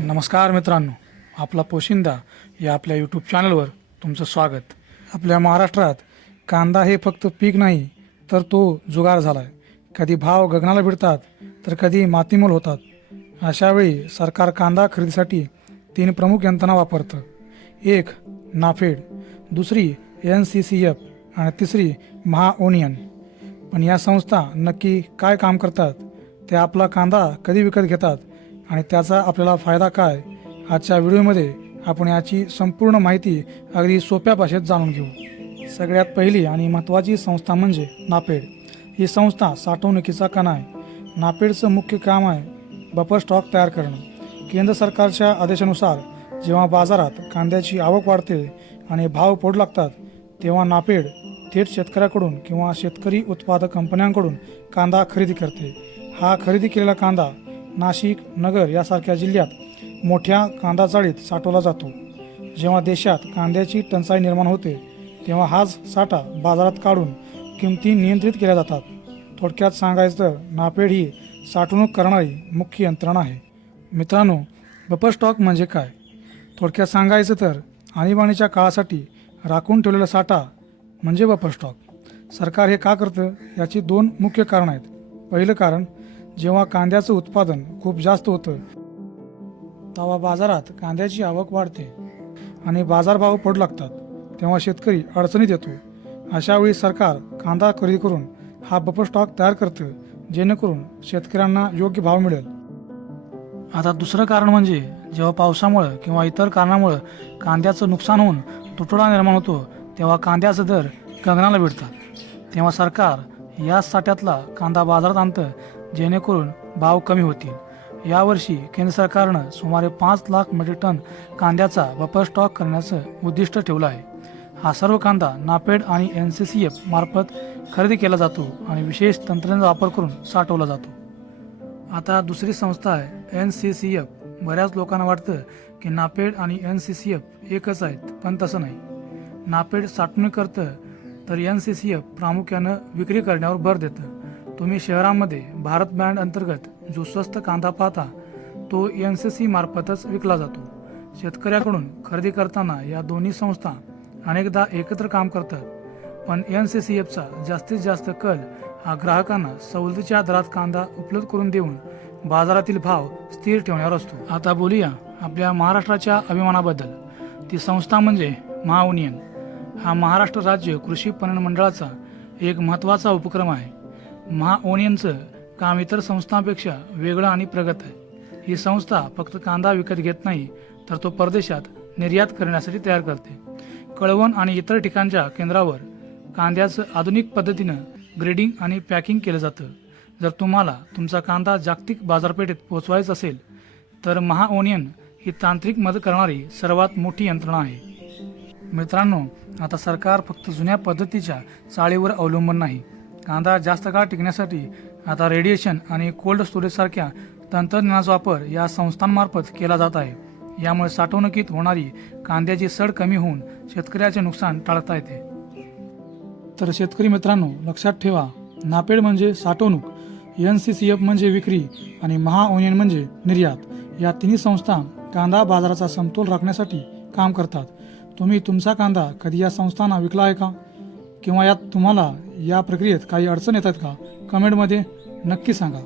नमस्कार मित्रांनो, आपला पोशिंदा या आपल्या यूट्यूब चॅनलवर तुमचं स्वागत. आपल्या महाराष्ट्रात कांदा हे फक्त पीक नाही तर तो जुगार झाला आहे. कधी भाव गगनाला भिडतात तर कधी मातीमोल होतात. अशावेळी सरकार कांदा खरेदीसाठी 3 प्रमुख यंत्रणा वापरतं. एक नाफेड, दुसरी NCCF आणि तिसरी महाओनियन. पण या संस्था नक्की काय काम करतात, ते आपला कांदा कधी विकत घेतात आणि त्याचा आपल्याला फायदा काय, आजच्या व्हिडिओमध्ये आपण याची संपूर्ण माहिती अगदी सोप्या भाषेत जाणून घेऊ. सगळ्यात पहिली आणि महत्त्वाची संस्था म्हणजे नाफेड. ही संस्था साठवणुकीचा कणा आहे. नाफेडचं मुख्य काम आहे बफर स्टॉक तयार करणं. केंद्र सरकारच्या आदेशानुसार जेव्हा बाजारात कांद्याची आवक वाढते आणि भाव पडू लागतात, तेव्हा नाफेड थेट शेतकऱ्याकडून किंवा शेतकरी उत्पादक कंपन्यांकडून कांदा खरेदी करते. हा खरेदी केलेला कांदा नाशिक, नगर यासारख्या जिल्ह्यात मोठ्या कांदा चाळीत साठवला जातो. जेव्हा देशात कांद्याची टंचाई निर्माण होते तेव्हा हाच साठा बाजारात काढून किमती नियंत्रित केल्या जातात. थोडक्यात सांगायचं तर नाफेड ही साठवणूक करणारी मुख्य यंत्रणा आहे. मित्रांनो, बफर स्टॉक म्हणजे काय? थोडक्यात सांगायचं तर आणीबाणीच्या काळासाठी राखून ठेवलेला साठा म्हणजे बफर स्टॉक. सरकार हे का करतं याची 2 मुख्य कारणं आहेत. पहिलं कारण, जेव्हा कांद्याचं उत्पादन खूप जास्त होतं तेव्हा बाजारात कांद्याची आवक वाढते आणि बाजारभाव पडू लागतात, तेव्हा शेतकरी अडचणीत येतो. अशावेळी सरकार कांदा खरेदी करून हा बफर स्टॉक तयार करतं, जेणेकरून शेतकऱ्यांना योग्य भाव मिळेल. आता दुसरं कारण म्हणजे जेव्हा पावसामुळं किंवा इतर कारणामुळं कांद्याचं नुकसान होऊन तुटवडा निर्माण होतो, तेव्हा कांद्याचे दर गगनाला भिडतात. तेव्हा सरकार या साठ्यातला कांदा बाजारात आणतं, जेणेकरून भाव कमी होतील. यावर्षी केंद्र सरकारनं सुमारे 5 लाख मेट्रिक टन कांद्याचा बफर स्टॉक करण्याचं उद्दिष्ट ठेवलं आहे. हा सर्व कांदा नाफेड आणि NCCF मार्फत खरेदी केला जातो आणि विशेष तंत्रज्ञानाचा वापर करून साठवला जातो. आता दुसरी संस्था आहे NCCF. बऱ्याच लोकांना वाटतं की नाफेड आणि NCCF एकच आहेत, पण तसं नाही. नाफेड साठवणूक करतं तर NCCF प्रामुख्यानं विक्री करण्यावर भर देतं. तुम्ही शहरामध्ये भारत बँड अंतर्गत जो स्वस्त कांदा पाहता तो NCC मार्फतच विकला जातो. शेतकऱ्याकडून खरेदी करताना या दोन्ही संस्था अनेकदा एकत्र काम करतात, पण NCCFचा जास्तीत जास्त कल हा ग्राहकांना सवलतीच्या दरात कांदा उपलब्ध करून देऊन बाजारातील भाव स्थिर ठेवण्यावर असतो. आता बोलूया आपल्या महाराष्ट्राच्या अभिमानाबद्दल. ती संस्था म्हणजे महाओनियन. हा महाराष्ट्र राज्य कृषी पणन मंडळाचा एक महत्त्वाचा उपक्रम आहे. महाओनियनचं काम इतर संस्थांपेक्षा वेगळं आणि प्रगत आहे. ही संस्था फक्त कांदा विकत घेत नाही, तर तो परदेशात निर्यात करण्यासाठी तयार करते. कळवण आणि इतर ठिकाणच्या केंद्रावर कांद्याचं आधुनिक पद्धतीनं ग्रेडिंग आणि पॅकिंग केलं जातं. जर तुम्हाला तुमचा कांदा जागतिक बाजारपेठेत पोहोचवायचा असेल तर महाओनियन ही तांत्रिक मदत करणारी सर्वात मोठी यंत्रणा आहे. मित्रांनो, आता सरकार फक्त जुन्या पद्धतीच्या चाळीवर अवलंबून नाही. कांदा जास्त काळ टिकण्यासाठी आता रेडिएशन आणि कोल्ड स्टोरेजसारख्या तंत्रज्ञानाचा वापर या संस्थांमार्फत केला जात आहे. यामुळे साठवणुकीत होणारी कांद्याची सड कमी होऊन शेतकऱ्याचे नुकसान टाळता येते. तर शेतकरी मित्रांनो, लक्षात ठेवा, नाफेड म्हणजे साठवणूक, NCCF म्हणजे विक्री आणि महाओनियन म्हणजे निर्यात. या तिन्ही संस्था कांदा बाजाराचा समतोल राखण्यासाठी काम करतात. तुम्ही तुमचा कांदा कधी या संस्थांना विकला आहे का? किंवा यात तुम्हाला या प्रक्रियेत काही अडचण येतात का? कमेंटमध्ये नक्की सांगा.